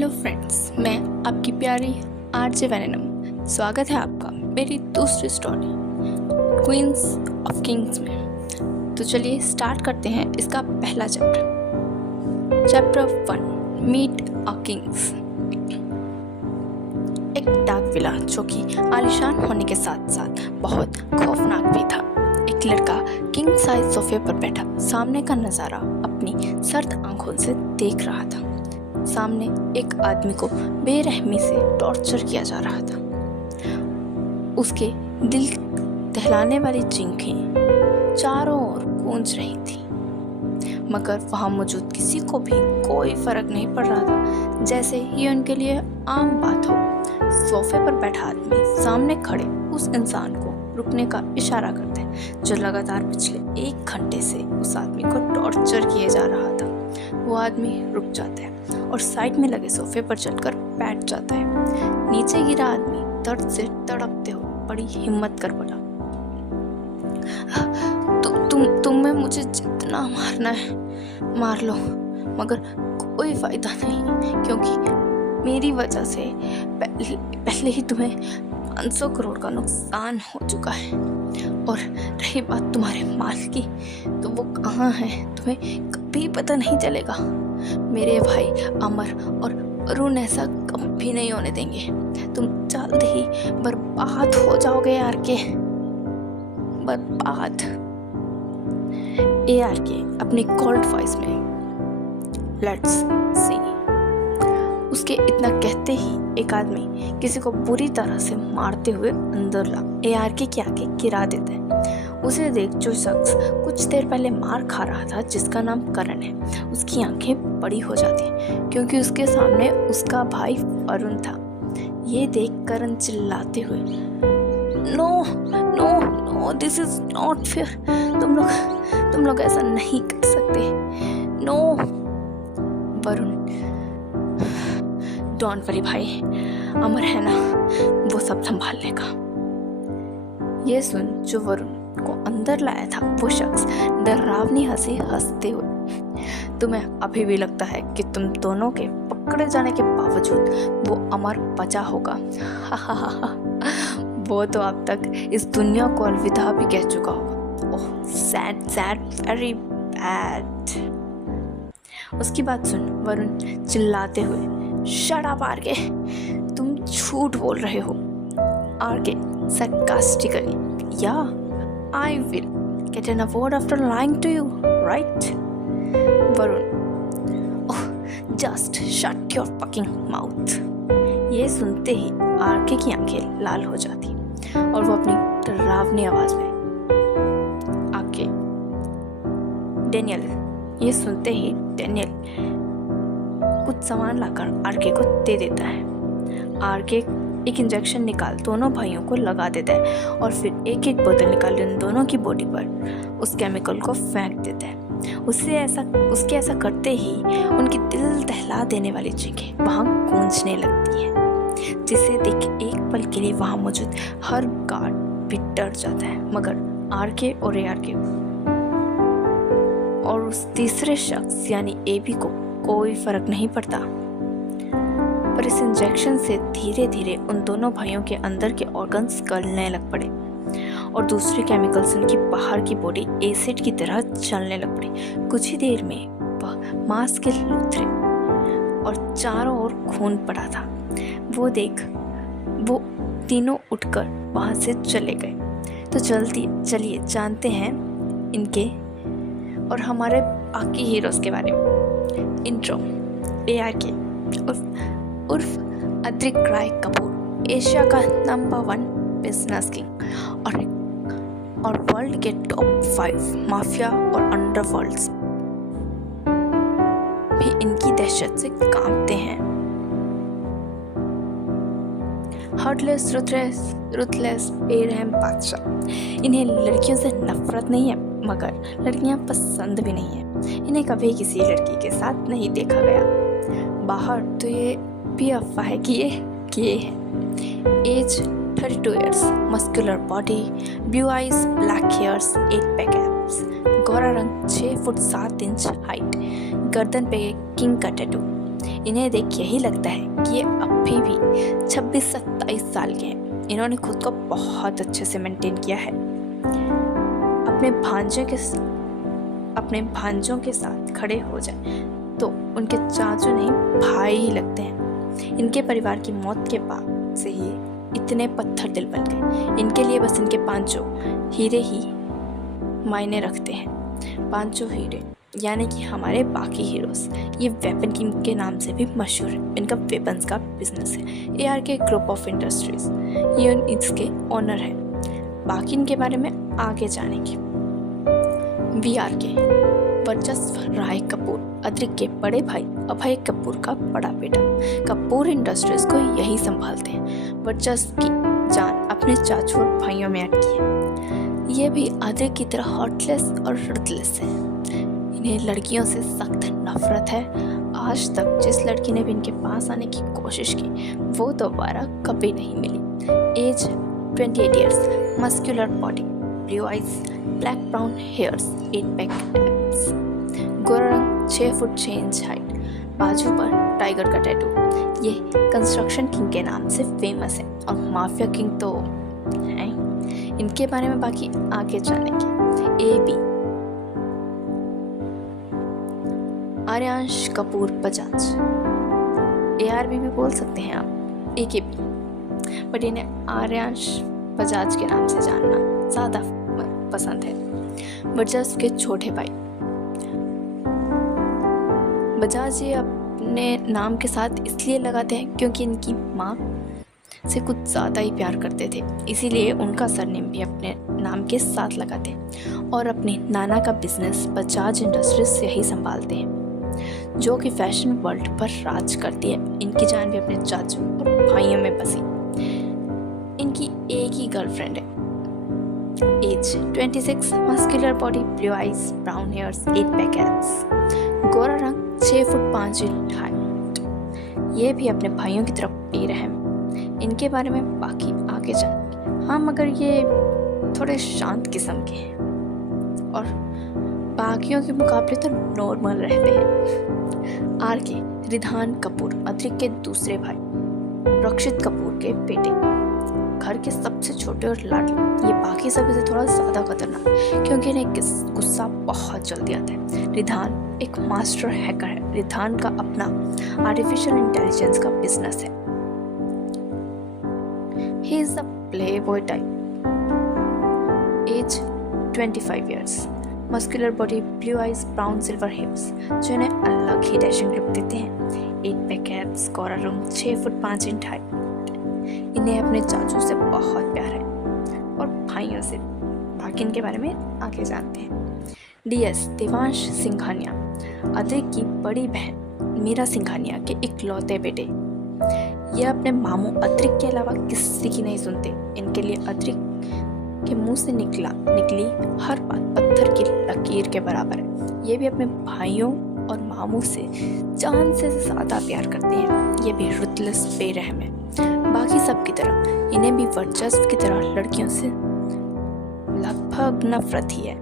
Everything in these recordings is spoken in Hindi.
हेलो फ्रेंड्स, मैं आपकी प्यारी आरजे वैनम। स्वागत है आपका मेरी दूसरी स्टोरी क्वींस ऑफ किंग्स में। तो चलिए स्टार्ट करते हैं इसका पहला चैप्टर 1 मीट अ किंग्स। एक डाक विला जो कि आलीशान होने के साथ साथ बहुत खौफनाक भी था। एक लड़का किंग साइज सोफे पर बैठा सामने का नज़ारा अपनी सर्द आंखों से देख रहा था। सामने एक आदमी को बेरहमी से टॉर्चर किया जा रहा था। उसके दिल दहलाने वाली चीखें चारों ओर गूंज रही थी, मगर वहां मौजूद किसी को भी कोई फर्क नहीं पड़ रहा था, जैसे ये उनके लिए आम बात हो। सोफे पर बैठा आदमी सामने खड़े उस इंसान को रुकने का इशारा करता है जो लगातार पिछले 1 घंटे से उस आदमी को टॉर्चर किए जा रहा था। वो आदमी रुक जाता है और साइड में लगे सोफे पर चढ़कर बैठ जाता है। नीचे गिरा आदमी दर्द से तड़पते हुए बड़ी हिम्मत कर बोला, तुम्हें मुझे जितना मारना है मार लो, मगर कोई फायदा नहीं, क्योंकि मेरी वजह से पहले ही तुम्हें 500 करोड़ का नुकसान हो चुका है। और रही बात तुम्हारे माल की, तो वो कहाँ है तुम्हें कभी पता नहीं चलेगा। मेरे भाई अमर और अरुण ऐसा कभी नहीं होने देंगे। तुम जल्द ही बर्बाद हो जाओगे यार के, बर्बाद। यार के अपनी कोल्ड वॉइस में लेट्स सी। उसके इतना कहते ही एक आदमी किसी को बुरी तरह से मारते हुए अंदर ला ARK के आगे गिरा देता है। उसे देख जो शख्स कुछ देर पहले मार खा रहा था, जिसका नाम करण है, उसकी आंखें बड़ी हो जाती हैं, क्योंकि उसके सामने उसका भाई अरुण था। ये देख करण चिल्लाते हुए, no no no, this is not fair, तुम लोग ऐसा नहीं कर सकते, नो। वरुण, डोंट वरी भाई, अमर है ना, वो सब संभाल लेगा। ये सुन जो वरुण को अंदर लाया था वो शख्स डरावनी हंसी हंसते हुए, तुम्हें अभी भी लगता है कि तुम दोनों के पकड़े जाने के बावजूद वो अमर बचा होगा? वो तो अब तक इस दुनिया को अलविदा भी कह चुका होगा। ओह सैड सैड, वेरी बैड। उसकी बात सुन वरुण चिल्लाते हुए, शट अप आरके, तुम झूठ बोल रहे हो। RK sarcastically, yeah, I will get an award after lying to you, right? Varun, oh, just shut your fucking mouth। ये सुनते ही आरके की आंखें लाल हो जाती और वो अपनी डरावनी आवाज में, आके डेनियल। ये सुनते ही डेनियल कुछ सामान लाकर आरके को दे देता है। आरके एक इंजेक्शन निकाल दोनों भाइयों को लगा देता है और फिर एक एक बोतल निकाल उन दोनों की बॉडी पर उस केमिकल को फेंक देता है। उसके ऐसा करते ही उनकी दिल दहला देने वाली चीखें वहाँ गूंजने लगती हैं, जिसे देख एक पल के लिए वहाँ मौजूद हर गार्ड भी डर जाता है, मगर आरके और ARK और उस तीसरे शख्स यानी AB को कोई फर्क नहीं पड़ता। पर इस इंजेक्शन से धीरे धीरे उन दोनों भाइयों के अंदर के ऑर्गन्स गलने लग पड़े और दूसरे केमिकल्स उनकी बाहर की बॉडी एसिड की तरह चलने लग पड़ी। कुछ ही देर में वह मांस के लूथरे और चारों ओर खून पड़ा था। वो देख वो तीनों उठकर वहां से चले गए। तो जल्दी चलिए जानते हैं इनके और हमारे बाकी हीरोज के बारे में। इंट्रो। ARK उर्फ अद्रिक राय कपूर एशिया का नंबर 1 बिजनेस किंग और वर्ल्ड के टॉप 5 माफिया और अंडरवर्ल्ड्स भी इनकी दहशत से कांपते हैं। हार्टलेस, रुथलेस, बेरहम बादशाह। इन्हें लड़कियों से नफरत नहीं है, मगर लड़कियां पसंद भी नहीं है। इन्हें कभी किसी लड़की के साथ नहीं देखा गया। बाहर तो ये भी अफवाह है कि ये है। Age 32 years, muscular body, blue eyes, black hairs, 8 pack abs, गोरा रंग, 6 फुट 7 इंच हाइट, गर्दन पे किंग का टैटू, इन्हें देख यही लगता है कि ये अभी भी 26-27 साल के हैं। इन्होंने खुद को बहुत अच्छे से मेंटेन किया है। अपने भांजों के साथ खड़े हो जाए तो उनके चाचू नहीं भाई ही लगते हैं। इनके परिवार की मौत के बाद से ही इतने पत्थर दिल बन गए। इनके लिए बस इनके 5 हीरे ही मायने रखते हैं। 5 हीरे यानी कि हमारे बाकी हीरोज। ये वेपन किंग के नाम से भी मशहूर है। इनका वेपन्स का बिजनेस है। ARK ग्रुप ऑफ इंडस्ट्रीज ये इसके ओनर है। बाकी इनके बारे में आगे जानेंगे। VRK वर्चस्व राय कपूर अद्रिक के बड़े भाई अभय कपूर का बड़ा बेटा। कपूर इंडस्ट्रीज को यही संभालते हैं। वर्चस्व की जान अपने चाचू और भाइयों में अटकी है। ये भी अद्रिक की तरह हॉटलेस और रuthless है। इन्हें लड़कियों से सख्त नफरत है। आज तक जिस लड़की ने भी इनके पास आने की कोशिश की वो दोबारा कभी नहीं मिली। Age 28 years, muscular body, blue eyes, black brown hairs, 8 pack abs, गोरा रंग, 6 फुट 6 इंच हाइट, बाजू पर टाइगर का टैटू। ये कंस्ट्रक्शन किंग के नाम से फेमस है और माफिया किंग तो है। इनके बारे में बाकी आगे जानेंगे। AB आर्यांश कपूर बजाज, ARB भी बोल सकते हैं आप, AKB, बट इन्हें आर्यांश बजाज के नाम से जानना ज़्यादा पसंद है। बजाज के छोटे भाई बजाज ये अपने नाम के साथ इसलिए लगाते हैं क्योंकि इनकी माँ से कुछ ज़्यादा ही प्यार करते थे, इसीलिए उनका सरनेम भी अपने नाम के साथ लगाते हैं और अपने नाना का बिजनेस बजाज इंडस्ट्रीज यही संभालते हैं, जो कि फैशन वर्ल्ड पर राज करती है। इनकी जान भी अपने चाचू और भाइयों में बसी। इनकी एक ही गर्लफ्रेंड है। Age 26, muscular body, blue eyes, brown hairs, 8 pack abs, गोरा रंग, 6 फुट 5 इंच हाइट। ये भी अपने भाइयों की तरफ बेरहम। इनके बारे में बाकी आगे जानेंगे। हाँ, मगर ये थोड़े शांत किस्म के हैं और बाकियों के मुकाबले तो नॉर्मल रहते हैं। RK रिधान कपूर अद्रिक के दूसरे भाई, रक्षित कपूर के बेटे, घर के सबसे छोटे और लाडले। ये बाकी सभी से थोड़ा ज़्यादा खतरनाक क्योंकि इन्हें गुस्सा बहुत जल्दी आता है। रिधान एक मास्टर हैकर है। रिधान का अपना आर्टिफिशियल इंटेलिजेंस का बिजनेस है। He is a playboy type. Age 25 years, muscular body, blue eyes, brown silver hairs, जो इन्हें अलग ही डैशिंग लुक देते हैं। 8 पैक एब्स, गोरा रंग, 6 फुट 5 इंच हाइट। इन्हें अपने चाचू से बहुत प्यार है और भाइयों से। बाकी इनके बारे में आगे जानते हैं। DS देवांश सिंघानिया अद्रिक की बड़ी बहन मीरा सिंघानिया के इकलौते बेटे। ये अपने मामू अद्रिक के अलावा किसी की नहीं सुनते। इनके लिए अद्रिक के मुंह से निकली हर बात पत्थर की लकीर के बराबर है। ये भी अपने भाइयों और मामू से जान से ज़्यादा प्यार करते हैं। ये भी रुतलस बेरहम है। बाकी सब की तरह इन्हें भी वर्चस्व की तरह लड़कियों से लगभग नफरत ही है।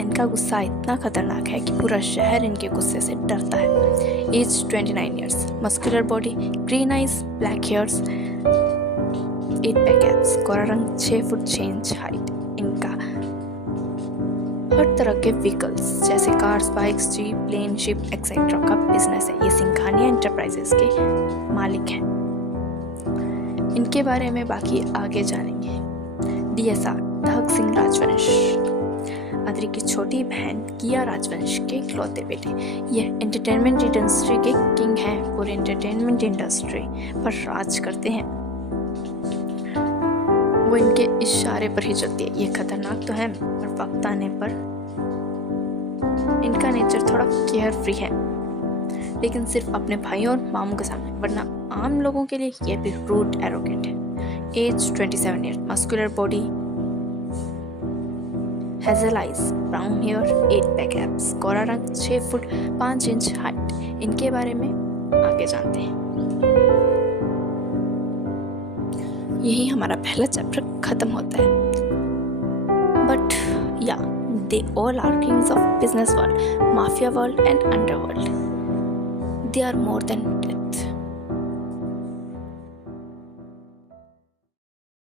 इनका गुस्सा इतना खतरनाक है कि पूरा शहर इनके गुस्से से डरता है। Age 29 years, muscular body, green eyes, black hairs, 8 pack abs, गोरा रंग, 6 फुट 6 इंच हाइट। इनका हर तरह के व्हीकल्स जैसे cars, bikes, jeep, plane, ship etcetera का बिजनेस है। ये सिंघानिया एंटरप्राइजेस के मालिक हैं। इनके बारे में बाकी आगे जानेंगे। DSR धक सिंह राजवंश अद्रिक की छोटी बहन किया राजवंश के इकलौते बेटे। ये एंटरटेनमेंट इंडस्ट्री के किंग हैं। पूरे एंटरटेनमेंट इंडस्ट्री पर राज करते हैं। वो इनके इशारे पर ही चलती है। ये खतरनाक तो है पर वक्त आने पर इनका नेचर थोड़ा केयर फ्री है, लेकिन सिर्फ अपने भाइयों और मामू के सामने, वरना आम लोगों के लिए ये भी रूड एरोगेंट है। Age 27 years, muscular body, hazel eyes, brown hair, 8 pack abs, गोरा रंग, 6 फुट 5 इंच हाइट। इनके बारे में आगे जानते हैं। यही हमारा पहला चैप्टर खत्म होता है। बट या they all are kings of business world, mafia world and underworld. they are more than